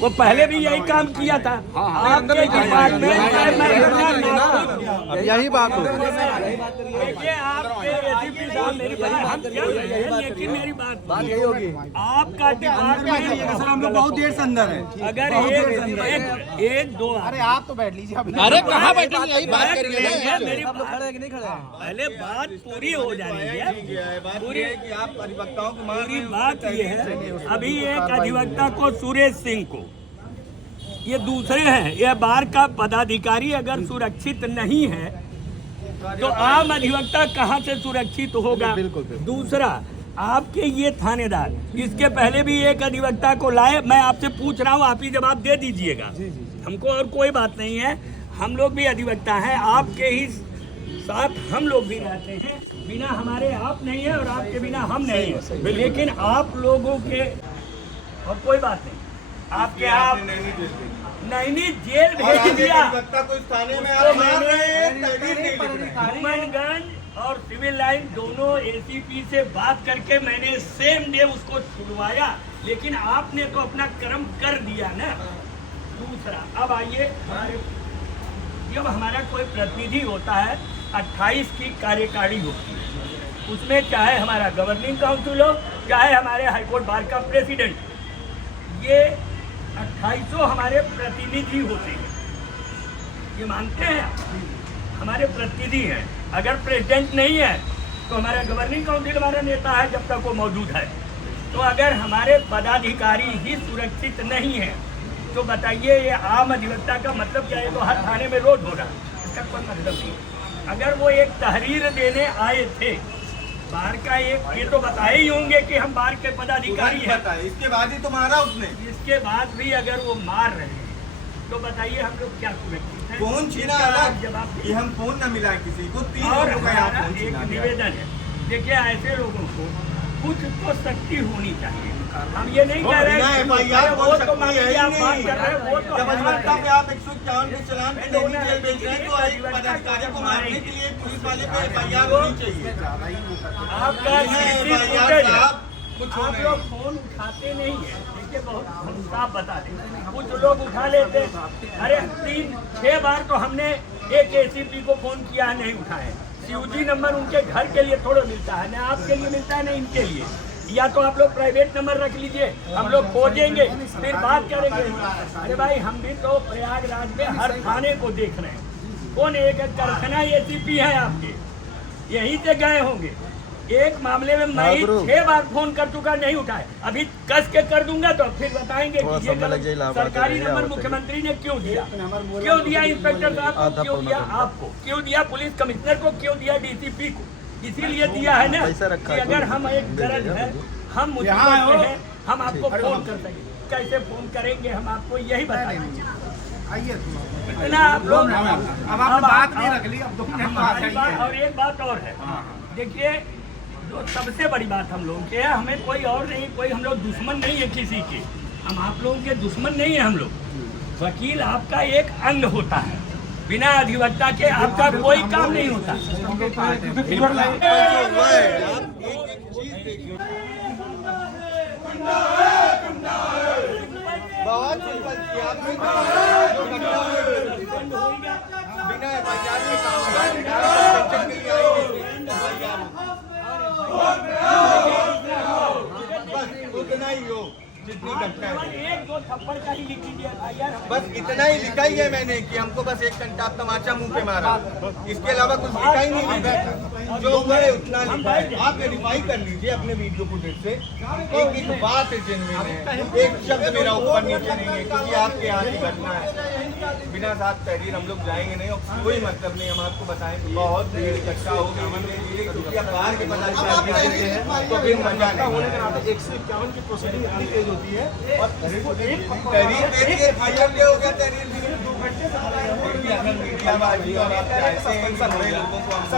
वो पहले भी यही काम किया था। आपके डिपार्टमेंट यही बात हो। देखिए आपके एसीपी साहब मेरी बात हम कर रहे हैं, लेकिन मेरी बात यही होगी। आपका डिपार्टमेंट सर हम लोग बहुत देर से अंदर है। अगर एक दो अरे आप तो बैठ लीजिए। अरे कहाँ बैठेंगे, यही बात करेंगे। मेरी पहले बात पूरी हो जानी है। पूरी बात ये है, अभी एक अधिवक्ता को सुरेश सिंह को, ये दूसरे हैं, ये बार का पदाधिकारी अगर सुरक्षित नहीं है तो आम अधिवक्ता कहाँ से सुरक्षित होगा। दूसरा, आपके ये थानेदार, इसके पहले भी एक अधिवक्ता को लाए। मैं आपसे पूछ रहा हूँ, आप ही जवाब दे दीजिएगा। हमको और कोई बात नहीं है, हम लोग भी अधिवक्ता हैं, आपके ही साथ हम लोग भी रहते हैं। बिना हमारे आप नहीं है और आपके बिना हम नहीं है। लेकिन आप लोगों के और कोई बात नहीं, आपके आप नहीं जेल भेज दिया। हुमानगंज और सिविल लाइन दोनों एसीपी से बात करके मैंने सेम डे उसको छुड़वाया, लेकिन आपने तो अपना कर्म कर दिया ना। दूसरा, अब आइए, जब हमारा कोई प्रतिनिधि होता है 28 की कार्यकारिणी होती है, उसमें चाहे हमारा गवर्निंग काउंसिल हो, चाहे हमारे हाईकोर्ट बार का प्रेसिडेंट, ये 28 हमारे प्रतिनिधि होते हैं। ये मानते हैं आप? हमारे प्रतिनिधि हैं। अगर प्रेसिडेंट नहीं है तो हमारा गवर्निंग काउंसिल हमारा नेता है जब तक वो मौजूद है। तो अगर हमारे पदाधिकारी ही सुरक्षित नहीं है तो बताइए ये आम अधिवक्ता का मतलब क्या है? तो हर थाने में रोज हो रहा है, इसका कोई मतलब नहीं। अगर वो एक तहरीर देने आए थे बार का, एक ये तो बताए ही होंगे कि हम बार के पदाधिकारी हैं, इसके बाद ही तो मारा उसने। इसके बाद भी अगर वो मार रहे हैं तो बताइए हम लोग क्या सुरक्षित हैं? फोन छीना अलग, कि हम फोन न मिला किसी को। और हमारा एक निवेदन है, देखिए ऐसे लोगों को कुछ तो शक्ति होनी चाहिए। हम ये नहीं कह रहे हैं जब अधिवक्ता पे आप 151 के चलान पे नहीं जेल भेज रहे हैं तो एक पदाधिकारी को मारने के लिए पुलिस वाले पे FIR होनी चाहिए। आप लोग फोन उठाते नहीं है, देखिए बहुत हम साफ बता दें, कुछ लोग उठा लेते। अरे 3-6 बार तो हमने एक एसीपी को फोन किया, नहीं उठाए। CUG नंबर उनके घर के लिए थोड़ा मिलता है, ना आपके लिए मिलता है ना इनके लिए। या तो आप लोग प्राइवेट नंबर रख लीजिए, हम लोग खोजेंगे फिर बात करेंगे। अरे भाई हम भी तो प्रयागराज में हर थाने को देख रहे हैं, कौन एक कारखाना एसीपी है आपके, यहीं से गए होंगे। एक मामले में मैं ही 6 बार फोन कर चुका, नहीं उठाए। अभी कस के कर दूंगा तो फिर बताएंगे कि ये सरकारी नंबर मुख्यमंत्री ने क्यों दिया, क्यों दिया इंस्पेक्टर साहब को, क्यों दिया आपको, क्यों दिया पुलिस कमिश्नर को, क्यों दिया DCP को। इसीलिए दिया है ना कि अगर हम एक दर्द है, हम मुसीबत में हैं, हम आपको फोन कर सकें। कैसे फोन करेंगे हम आपको यही बताएंगे। इतना आप लोग अब बात नहीं रख ली, अब और एक बात और है, देखिए जो सबसे बड़ी बात हम लोगों के है, हमें कोई और नहीं, कोई हम लोग दुश्मन नहीं है किसी के, हम आप लोगों के दुश्मन नहीं है। हम लोग वकील आपका एक अंग होता है, बिना अधिवक्ता के आपका कोई काम नहीं होता। बहुत सिंपल किया आपने, बिना FIR में काम उतना ही हो जितनी घटना है। 1-2 थप्पड़ का ही लिख लीजिए FIR। बस इतना ही लिखा ही है मैंने कि हमको बस एक घंटा तमाचा मुंह पे मारा, इसके अलावा कुछ लिखा ही नहीं है। जो उम्र है उतना लिखा है। आप वेरीफाई कर लीजिए अपने वीडियो फुटेज से, एक बात है जेन्युइन है, एक शब्द मेरा ऊपर नीचे नहीं है, क्योंकि आपके यहाँ की घटना है। बिना साथ तहरीर हम लोग जाएंगे नहीं, और कोई मतलब नहीं। हम आपको बताएं बहुत भीड़ इकट्ठा हो गई, क्योंकि आप बाहर के पदाधिकारी देते हैं तो फिर मजा नहीं होने के नाते 151 की प्रोसीडिंग इतनी तेज होती है और तहरीर हो गया, तहरीर 2 घंटे से मीडिया बाजी और आप ऐसे लोगों को